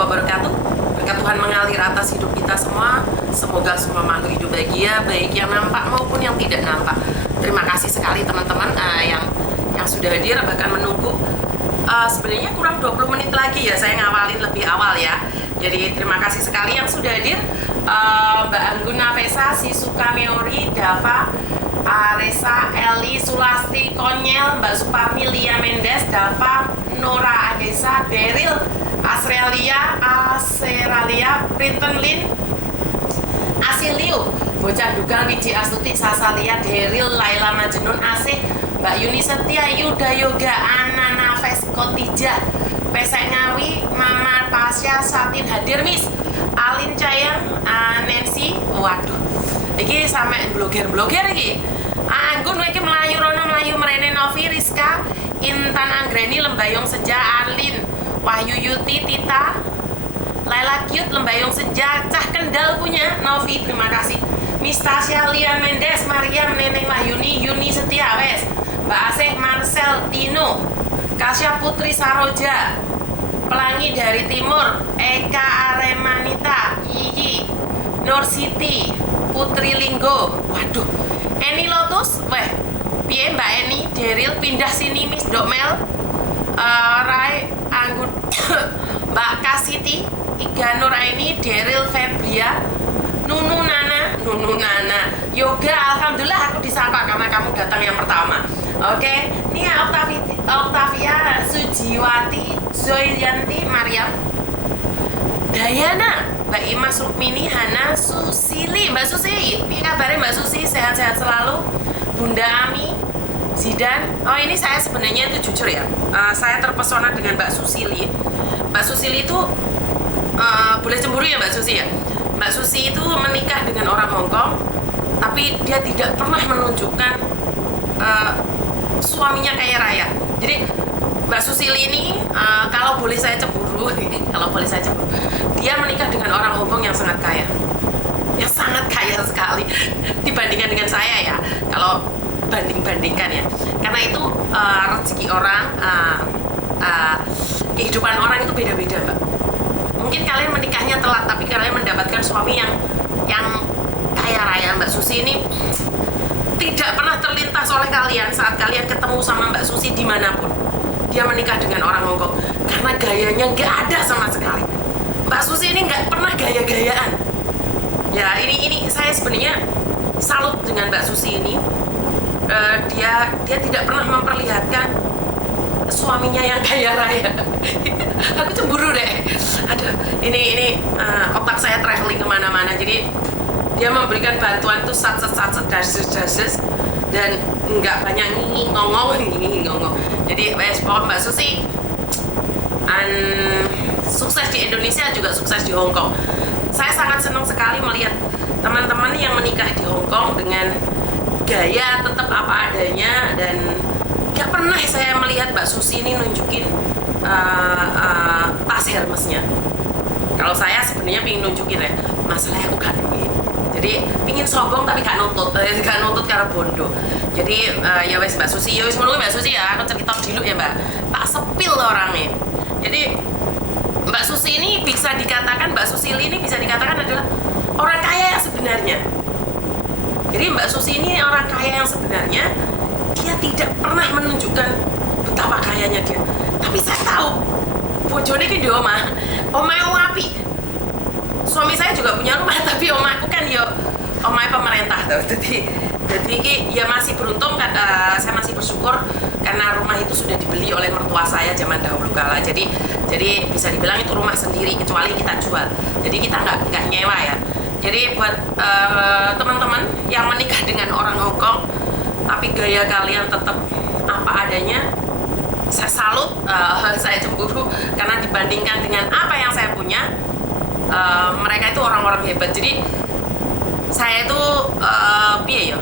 wabarakatuh. Berkat Tuhan mengalir atas hidup kita semua. Semoga semua makhluk hidup bahagia, baik yang nampak maupun yang tidak nampak. Terima kasih sekali teman-teman yang sudah hadir, bahkan menunggu. Sebenarnya kurang 20 menit lagi ya, saya ngawalin lebih awal ya. Jadi terima kasih sekali yang sudah hadir. Mbak Angguna Vesa, Sisuka Meori, Dava, Aresa, Eli, Sulasti, Konyel, Mbak Suparmi, Lia Mendes, Dava, Nora Adesa, Beril, Asrelia, Aseralia, Printen Lin, Asiliu, Bocah Dugal, Wiji Astuti, Sasalia, Deril, Laila Majnun, Asih, Mbak Yuni Setia, Yuda Yoga, Ana Nafes, Kotijah, Pesek Ngawi, Mama Pasya, Satin hadir Miss, Alin Cayang, Nancy, waduh, iki sampe blogger iki. Anggun iki Melayu Rono, Melayu Merene, Novi, Rizka, Intan Anggreni, Lembayung Senja, Arlin, Wahyu Yuti, Tita, Laila Cute, Lembayung Senja, Cah Kendal punya, Novi, terima kasih. Miss Tasya, Lian Mendes, Mariam, Neneng Wahyuni, Yuni Setia, wes, Mbak Asih, Marcel, Tino, Kasya Putri Saroja, Pelangi dari Timur, Eka Aremanita, Iyi, Nur Siti, Putri Linggo, waduh, Eni Lotus, weh, piye Mbak Eni, Deril, pindah sini Miss Dokmel, Rai, Anggun, Mbak Kasiti, Iga Nuraini, Deril, Febria, Nunu Nana, Yoga, alhamdulillah aku disapa karena kamu datang yang pertama. Oke, Nia Octavia, Sujiwati, Zoyanti, Mariam, Dayana, Mbak Imas Rukmini, Hana, Susili, Mbak Susi, ini kabarnya Mbak Susi, sehat-sehat selalu. Bunda Ami, Zidan, oh ini saya sebenarnya itu jujur ya, saya terpesona dengan Mbak Susili. Mbak Susili itu boleh cemburu ya Mbak Susi ya. Mbak Susi itu menikah dengan orang Hongkong, tapi dia tidak pernah menunjukkan suaminya kaya raya. Jadi Mbak Susili ini kalau boleh saya cemburu, dia menikah dengan orang Hongkong yang sangat kaya, sekali dibandingkan dengan saya ya. Kalau bandingkan ya, karena itu rezeki orang, kehidupan orang itu beda-beda Mbak. Mungkin kalian menikahnya telat, tapi kalian mendapatkan suami yang kaya raya. Mbak Susi ini tidak pernah terlintas oleh kalian saat kalian ketemu sama Mbak Susi dimanapun. Dia menikah dengan orang Hongkong karena gayanya nggak ada sama sekali. Mbak Susi ini nggak pernah gaya-gayaan. Ya ini saya sebenarnya salut dengan Mbak Susi ini. Dia tidak pernah memperlihatkan suaminya yang kaya raya. Aku cemburu deh. Aduh, ini otak saya traveling kemana-mana. Jadi dia memberikan bantuan itu sat dasus dan nggak banyak ngingong. Jadi pokoknya Mbak Susi sukses di Indonesia juga sukses di Hong Kong. Saya sangat senang sekali melihat teman-teman yang menikah di Hong Kong dengan gaya tetap apa adanya, dan gak pernah saya melihat Mbak Susi ini nunjukin tas Hermesnya. Kalau saya sebenarnya pengen nunjukin ya, masalahnya aku gak duit. Jadi pingin sombong tapi gak nuntut karena bondo. Jadi ya wes Mbak Susi, ya wes menunggu Mbak Susi ya, aku cerita dulu ya Mbak. Tak sepil orangnya. Jadi Mbak Susi ini bisa dikatakan, Mbak Susili ini bisa dikatakan adalah orang kaya yang sebenarnya. Jadi Mbak Susi ini orang kaya yang sebenarnya. Dia tidak pernah menunjukkan betapa kayanya dia. Tapi saya tahu bojone ki di omah api. Suami saya juga punya rumah, tapi omahku kan yo omah pemerintah tuh. Jadi ya masih beruntung kan, saya masih bersyukur karena rumah itu sudah dibeli oleh mertua saya zaman dahulu kala. Jadi bisa dibilang itu rumah sendiri, kecuali kita jual. Jadi kita nggak nyewa ya. Jadi buat teman-teman yang menikah dengan orang Hongkong tapi gaya kalian tetap apa adanya, saya salut, saya cemburu karena dibandingkan dengan apa yang saya punya, mereka itu orang-orang hebat. Jadi saya itu piye ya?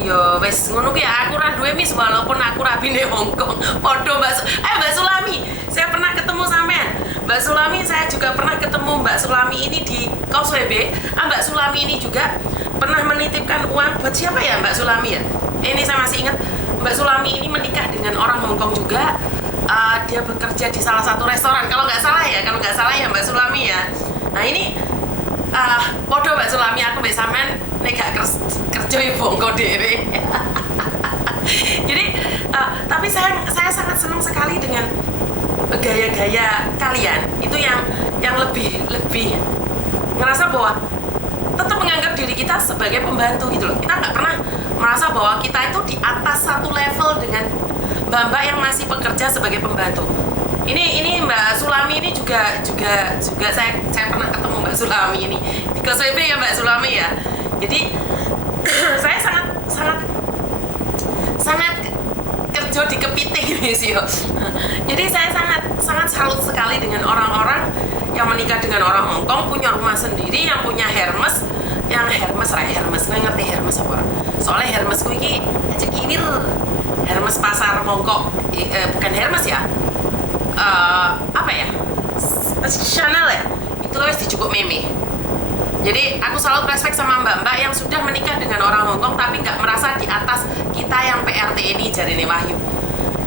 Yo wes ngono ki aku ra duwe Miss, walaupun aku rabine Hongkong. Podo Mbak Sulami. Saya pernah ketemu sampean. Mbak Sulami, saya juga pernah ketemu Mbak Sulami ini di Causeway Bay. Mbak Sulami ini juga pernah menitipkan uang buat siapa ya Mbak Sulami ya? Ini saya masih ingat, Mbak Sulami ini menikah dengan orang Hongkong juga. Dia bekerja di salah satu restoran, kalau nggak salah ya Mbak Sulami Nah ini podo Mbak Sulami aku mbak sampean nek gak kerja ya bongko dhewe. Jadi tapi saya sangat senang sekali dengan gaya-gaya kalian itu yang lebih ngerasa bahwa tetap menganggap diri kita sebagai pembantu gitu loh. Kita nggak pernah merasa bahwa kita itu di atas satu level dengan mbak-mbak yang masih bekerja sebagai pembantu. Ini Mbak Sulami ini juga saya pernah ketemu Mbak Sulami ini di KSWB ya Mbak Sulami ya. Jadi saya sangat kerja di kepiting nih sih. Jadi saya sangat salut sekali dengan orang-orang yang menikah dengan orang Hongkong, punya rumah sendiri, yang punya Hermes, gue ngerti Hermes apa? Soalnya Hermes gue ini cekiwil, Hermes pasar Mongkok, bukan Hermes ya, apa ya? Chanel ya, itu harus dicukup meme. Jadi aku selalu respect sama mbak-mbak yang sudah menikah dengan orang Hongkong tapi nggak merasa di atas kita yang PRT ini, Jarine Wahyu.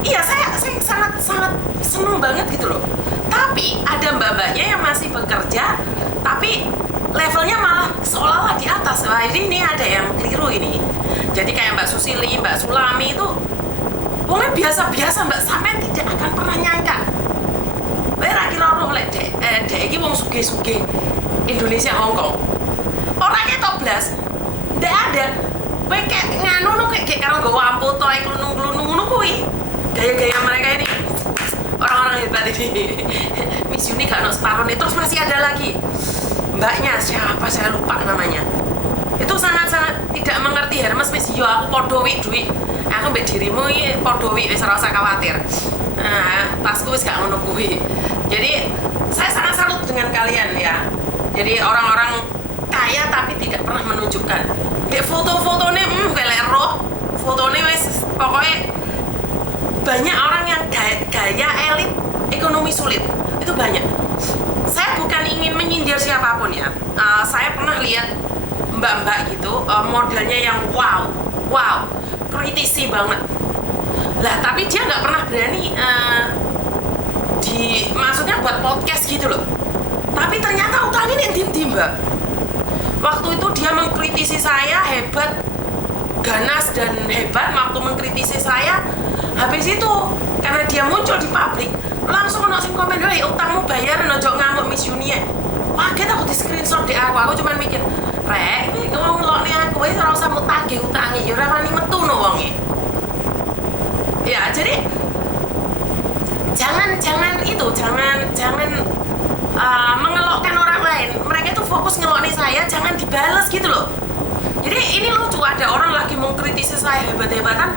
Iya, saya sangat seneng banget gitu loh. Tapi ada mbak-mbaknya yang masih bekerja tapi levelnya malah seolah-olah di atas. Wah, ini ada yang keliru ini. Jadi kayak Mbak Susili, Mbak Sulami itu pokoknya biasa-biasa, Mbak, sampai tidak akan pernah nyangka. Wah, kira roh lek dek iki wong sugih-sugih Indonesia Hongkong. Orangnya toblas. Ndak ada. Kowe kayak nganu kayak karo nggo ampu to klunung-klunung ngono kuwi. Gaya-gaya mereka ini orang-orang hebat ini. Miss Uni gak ono separuhnya. Terus masih ada lagi mbaknya, siapa saya lupa namanya. Itu sangat-sangat tidak mengerti Hermes. Miss, yo aku podo wik duit. Aku mbek dirimu iki podo wik, wis ora usah khawatir. Nah, tasku wis gak ngono kuwi. Jadi saya sangat salut dengan kalian ya. Jadi orang-orang kaya tapi tidak pernah menunjukkan. Di foto-fotonya kayak roh. Fotonya wis pokoknya banyak orang yang gaya elit ekonomi sulit. Itu banyak. Saya bukan ingin menyindir siapapun ya. Saya pernah lihat mbak-mbak gitu, modelnya yang wow, kritisi banget. Lah tapi dia nggak pernah berani maksudnya buat podcast gitu loh. Tapi ternyata utangnya intim mbak. Waktu itu dia mengkritisi saya hebat, ganas dan hebat waktu mengkritisi saya. Habis itu karena dia muncul di pabrik, langsung ono sing komen, "Hei, utangmu bayar, ojo ngamuk Miss Uni." Kaget aku di screenshot di aku cuma mikir, "Rek, iki ngelokne aku wis ora usah mutagih utange, ya ora wani metu no wonge." Ya, jadi jangan mengelokkan orang lain. Mereka itu fokus ngelokne saya, jangan dibales gitu loh. Jadi ini lucu, ada orang lagi mengkritisi saya hebat-hebatan,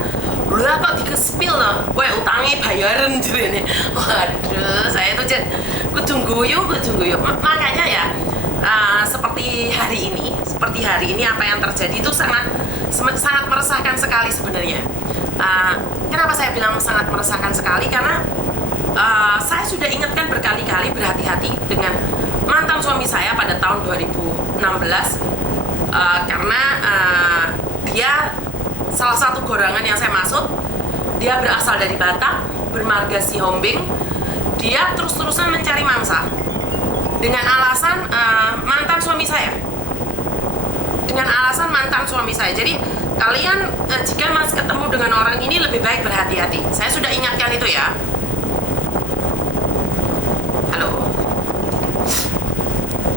lah kok dikespil loh, weh utangnya bayaran jadi. Waduh, saya tuh kudu guyu. Makanya ya, seperti hari ini apa yang terjadi itu sangat meresahkan sekali sebenarnya. Kenapa saya bilang sangat meresahkan sekali? Karena saya sudah ingatkan berkali-kali, berhati-hati dengan mantan suami saya pada tahun 2016 karena dia salah satu golongan yang saya maksud, dia berasal dari Batak, bermarga si Hombing. Dia terus-terusan mencari mangsa dengan alasan mantan suami saya. Jadi kalian jika masih ketemu dengan orang ini lebih baik berhati-hati. Saya sudah ingatkan itu ya.